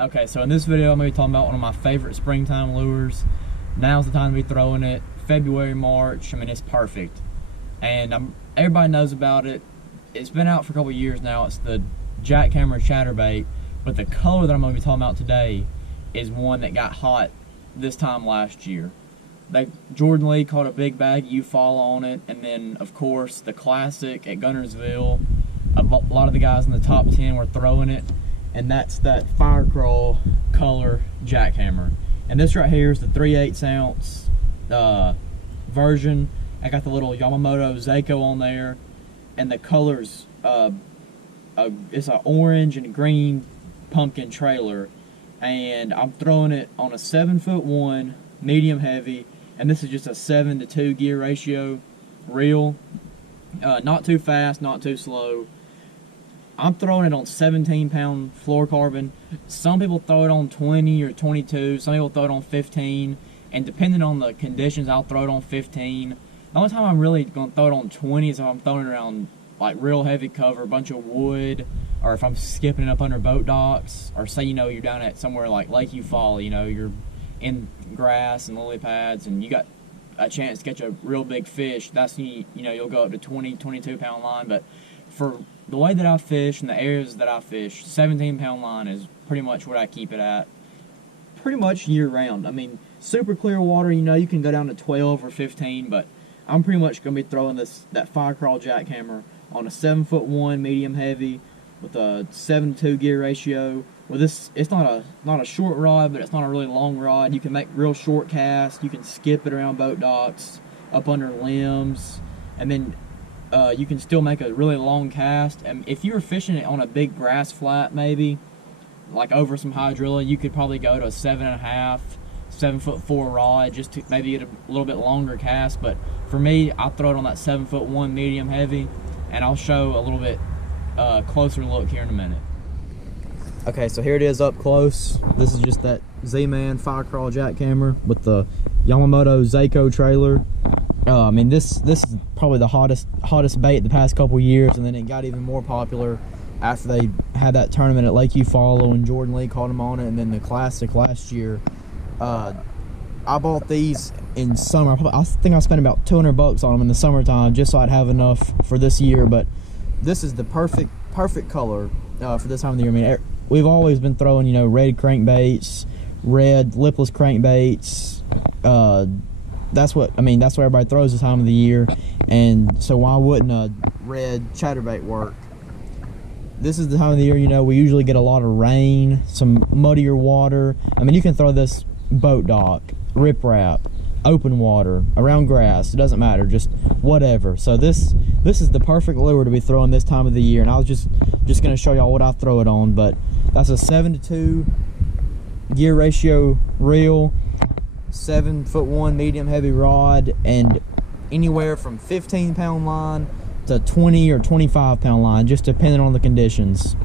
Okay, so in this video I'm going to be talking about one of my favorite springtime lures. Now's the time to be throwing it. February, March, I mean, it's perfect. And everybody knows about it. It's been out for a couple years now. It's the Jackhammer Chatterbait, but the color that I'm going to be talking about today is one that got hot this time last year. Jordan Lee caught a big bag you follow on it, and then of course the classic at Guntersville. A lot of the guys in the top 10 were throwing it, and that's that Firecraw color Jackhammer. And this right here is the 3/8 ounce version. I got the little Yamamoto Seiko on there, and the colors it's an orange and green pumpkin trailer, and I'm throwing it on a 7'1" medium heavy, and this is just a 7-to-2 gear ratio reel. Not too fast, not too slow. I'm throwing it on 17-pound fluorocarbon. Some people throw it on 20 or 22. Some people throw it on 15. And depending on the conditions, I'll throw it on 15. The only time I'm really going to throw it on 20 is if I'm throwing it around like real heavy cover, a bunch of wood, or if I'm skipping it up under boat docks, or say, you're down at somewhere like Lake Eufaula, you're in grass and lily pads, and you got a chance to catch a real big fish. That's when you'll go up to 20, 22-pound line. But for the way that I fish and the areas that I fish, 17-pound line is pretty much what I keep it at pretty much year-round. I mean, super clear water, you can go down to 12 or 15, but I'm pretty much going to be throwing that Firecraw Jackhammer on a 7'1" medium heavy with a 7-to-2 gear ratio. Well, it's not a short rod, but it's not a really long rod. You can make real short casts. You can skip it around boat docks, up under limbs, and then you can still make a really long cast. And if you were fishing it on a big grass flat, maybe like over some hydrilla, you could probably go to a 7.5, 7'4" rod just to maybe get a little bit longer cast. But for me, I throw it on that 7'1" medium heavy, and I'll show a little bit closer look here in a minute. Okay, so here it is up close. This is just that Z-Man Firecraw Jackhammer with the Yamamoto Seiko trailer. I mean, this is probably the hottest bait the past couple years, and then it got even more popular after they had that tournament at Lake Eufaula and Jordan Lee caught him on it, and then the Classic last year. I bought these in summer. I think I spent about $200 on them in the summertime just so I'd have enough for this year. But this is the perfect color for this time of the year. I mean, we've always been throwing red crankbaits, red lipless crankbaits. That's what everybody throws this time of the year, and so why wouldn't a red chatterbait work? This is the time of the year, we usually get a lot of rain, some muddier water. I mean, you can throw this boat dock, riprap, open water, around grass, it doesn't matter, just whatever. So this is the perfect lure to be throwing this time of the year, and I was just going to show y'all what I throw it on. But that's a 7-to-2 gear ratio reel, 7'1" medium heavy rod, and anywhere from 15-pound line to 20 or 25-pound line, just depending on the conditions.